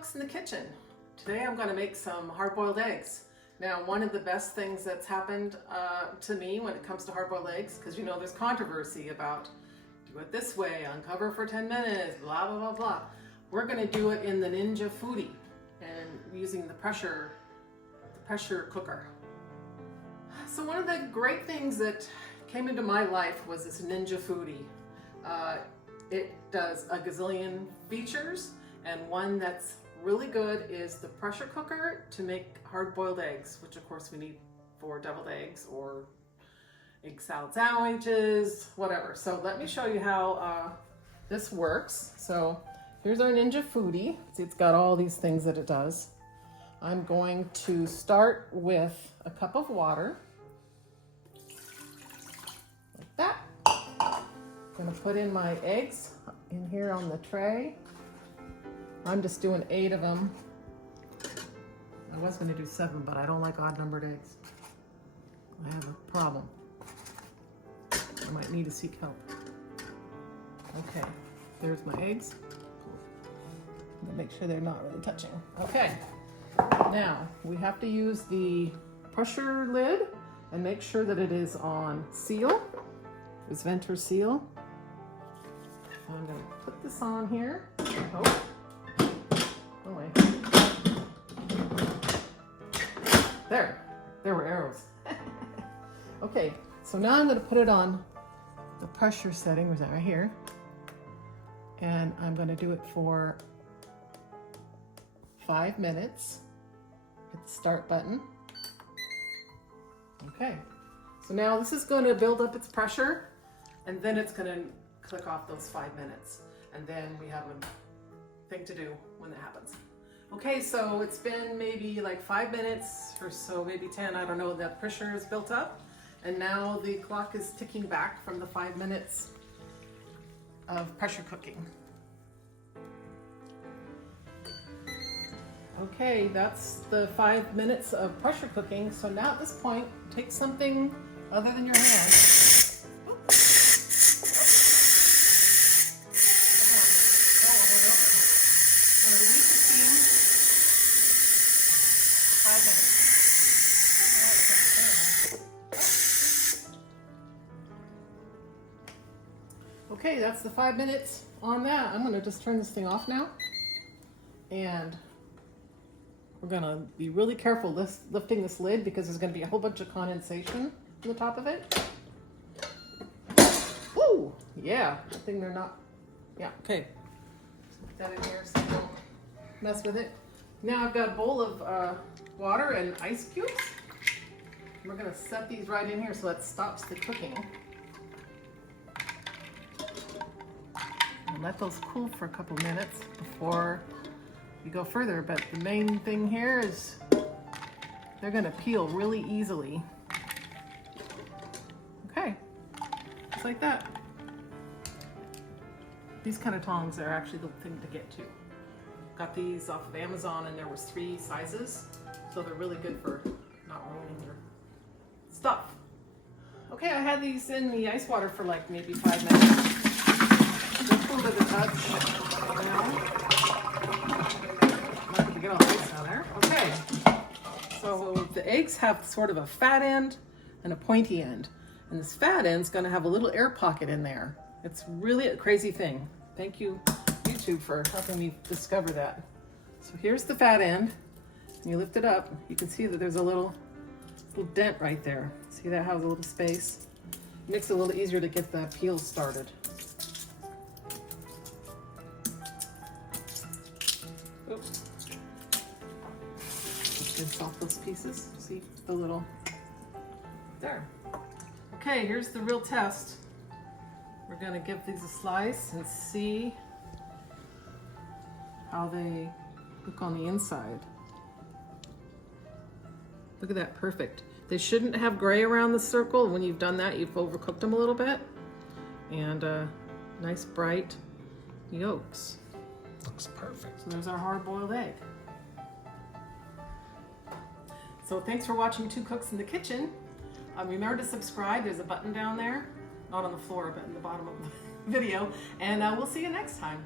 Cooks in the Kitchen. Today I'm going to make some hard-boiled eggs. Now, one of the best things that's happened to me when it comes to hard-boiled eggs, because you know there's controversy about do it this way, uncover for 10 minutes, blah, blah, blah, blah. We're going to do it in the Ninja Foodi and using the pressure cooker. So one of the great things that came into my life was this Ninja Foodi. It does a gazillion features, and one that's really good is the pressure cooker to make hard-boiled eggs, which of course we need for deviled eggs or egg salad sandwiches, whatever. So let me show you how this works. So here's our Ninja Foodi. See, it's got all these things that it does. I'm going to start with a cup of water, like that. I'm gonna put in my eggs in here on the tray. I'm just doing 8 of them. I was gonna do 7, but I don't like odd numbered eggs. I have a problem. I might need to seek help. Okay, there's my eggs. I'm gonna make sure they're not really touching. Okay, now we have to use the pressure lid and make sure that it is on seal. It's venter seal. I'm gonna put this on here. Oh. Oh wait. There were arrows. Okay, so now I'm gonna put it on the pressure setting, was that right here? And I'm gonna do it for 5 minutes. Hit the start button. Okay, so now this is gonna build up its pressure, and then it's gonna click off those 5 minutes. And then we have a thing to do when that happens. Okay, so it's been maybe like 5 minutes or so, maybe 10, I don't know, that pressure is built up. And now the clock is ticking back from the 5 minutes of pressure cooking. Okay, that's the 5 minutes of pressure cooking. So now at this point, take something other than your hand. Okay, that's the 5 minutes on that. I'm gonna just turn this thing off now. And we're gonna be really careful lifting this lid because there's gonna be a whole bunch of condensation on the top of it. Woo! Yeah, I think they're not, yeah, okay. Put that in here so you don't mess with it. Now I've got a bowl of water and ice cubes. We're gonna set these right in here so that stops the cooking. And let those cool for a couple minutes before you go further. But the main thing here is they're gonna peel really easily. Okay, just like that. These kind of tongs are actually the thing to get to. Got these off of Amazon, and there was 3 sizes, so they're really good for not ruining your stuff. Okay, I had these in the ice water for like maybe 5 minutes. Just a little bit of touch. Not going to get all the ice out there. Okay, so the eggs have sort of a fat end and a pointy end, and this fat end's going to have a little air pocket in there. It's really a crazy thing. Thank you, YouTube, for helping me discover that. So here's the fat end. When you lift it up, you can see that there's a little dent right there. See that has a little space? It makes it a little easier to get the peels started. Oops. Just rinse off those pieces. See the little, there. Okay, here's the real test. We're gonna give these a slice and see how they look on the inside. Look at that, perfect. They shouldn't have gray around the circle. When you've done that, you've overcooked them a little bit. And nice bright yolks. Looks perfect. So there's our hard-boiled egg. So thanks for watching 2 Cooks in the Kitchen. Remember to subscribe. There's a button down there. Not on the floor, but in the bottom of the video. And we'll see you next time.